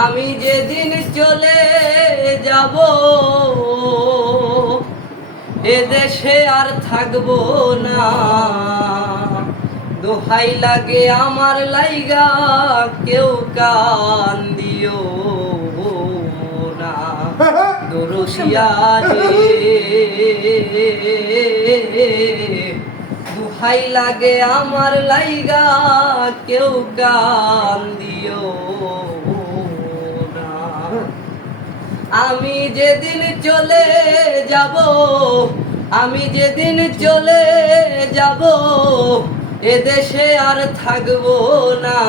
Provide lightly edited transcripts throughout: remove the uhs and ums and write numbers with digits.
আমি যেদিন চলে যাব এদেশে আর থাকবো না, দোহাই লাগে আমার লাইগা কেউ কান্দিও না। দরশিয়া রে দোহাই লাগে আমার লাইগা কেউ কান্দিও না। আমি যেদিন চলে যাব, আমি যেদিন চলে যাব এদেশে আর থাকবো না,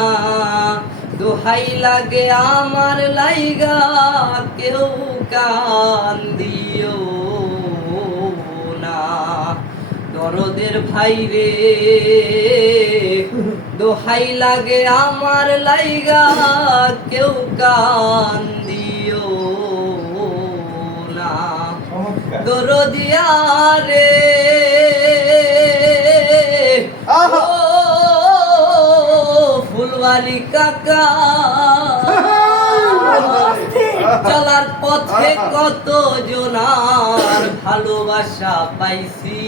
দোহাই লাগে আমার লাইগা কেউ কান্দিও না। দরদের ভাই রে দোহাই লাগে আমার লাইগা কেউ কান্দিও না। দরদিয়া রে ফুলবাড়ি কাকা, চলার পথে কত জনার ভালোবাসা পাইছি,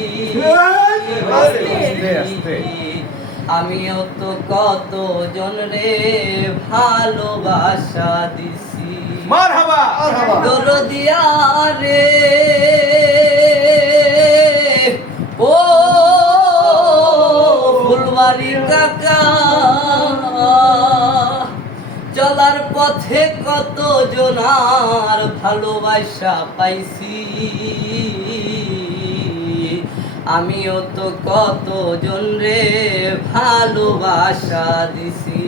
আমিও তো কত জনরে ভালোবাসা দিছি। দরদিয়া রে ও ফুলবাড়ি কাকা, চলার পথে কত জনার ভালোবাসা পাইছি, আমিও তো কত জনরে ভালোবাসা দিছি।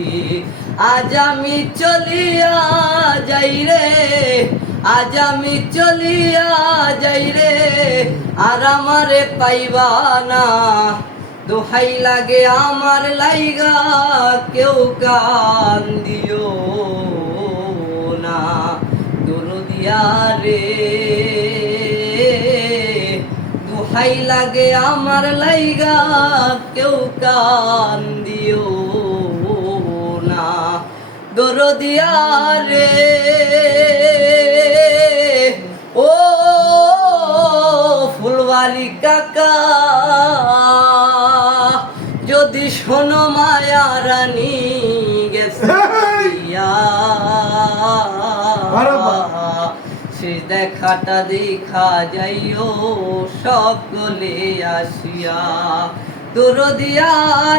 আজ আমি চলিয়া যাই রে, আজ আমি চলিয়া যাই রে, আর আমারে পাইবা না, দোহাই লাগে আমার লাইগা কেউ কান্দিও না। দরদিয়া রে দোহাই লাগে আমার লাইগা কেউ কান্দিও না। দরদিয়া রে ও ফুলবাড়ি কাকা, যদি শোনো মায়া রানী গেছে সে দেখাটা দেখা যাইও সকলে আসিয়া। দরদিয়া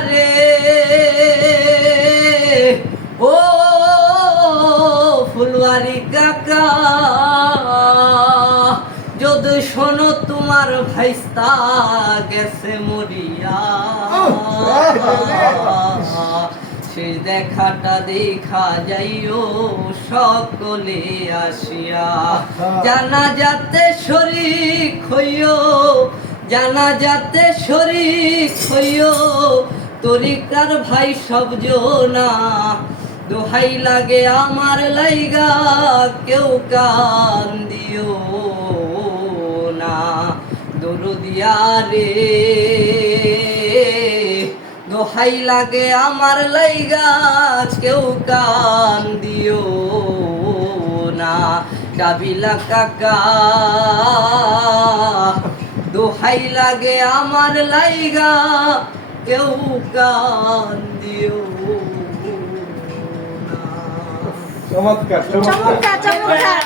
রে ও ফুলবাড়ি কাকা, যদি শোনো তোমার ভাইস্তা গেছে মরিয়া, সে দেখাটা দেখা যাইও সকলে আসিয়া। জানা যাতে শরীক হইও, জানা যাতে শরীক হইও, তরিকার ভাই সব জনা, দোহাই লাগে আমার লাইগা কেউ কান্দিও না। দরদিয়া রে দোহাই লাগে আমার লাইগা কেউ কান্দিও না। কাবিলা কাকা দোহাই লাগে আমার লাইগা কেউ কান্দিও না। চমৎকার চমৎকার চমৎকার চমৎকার।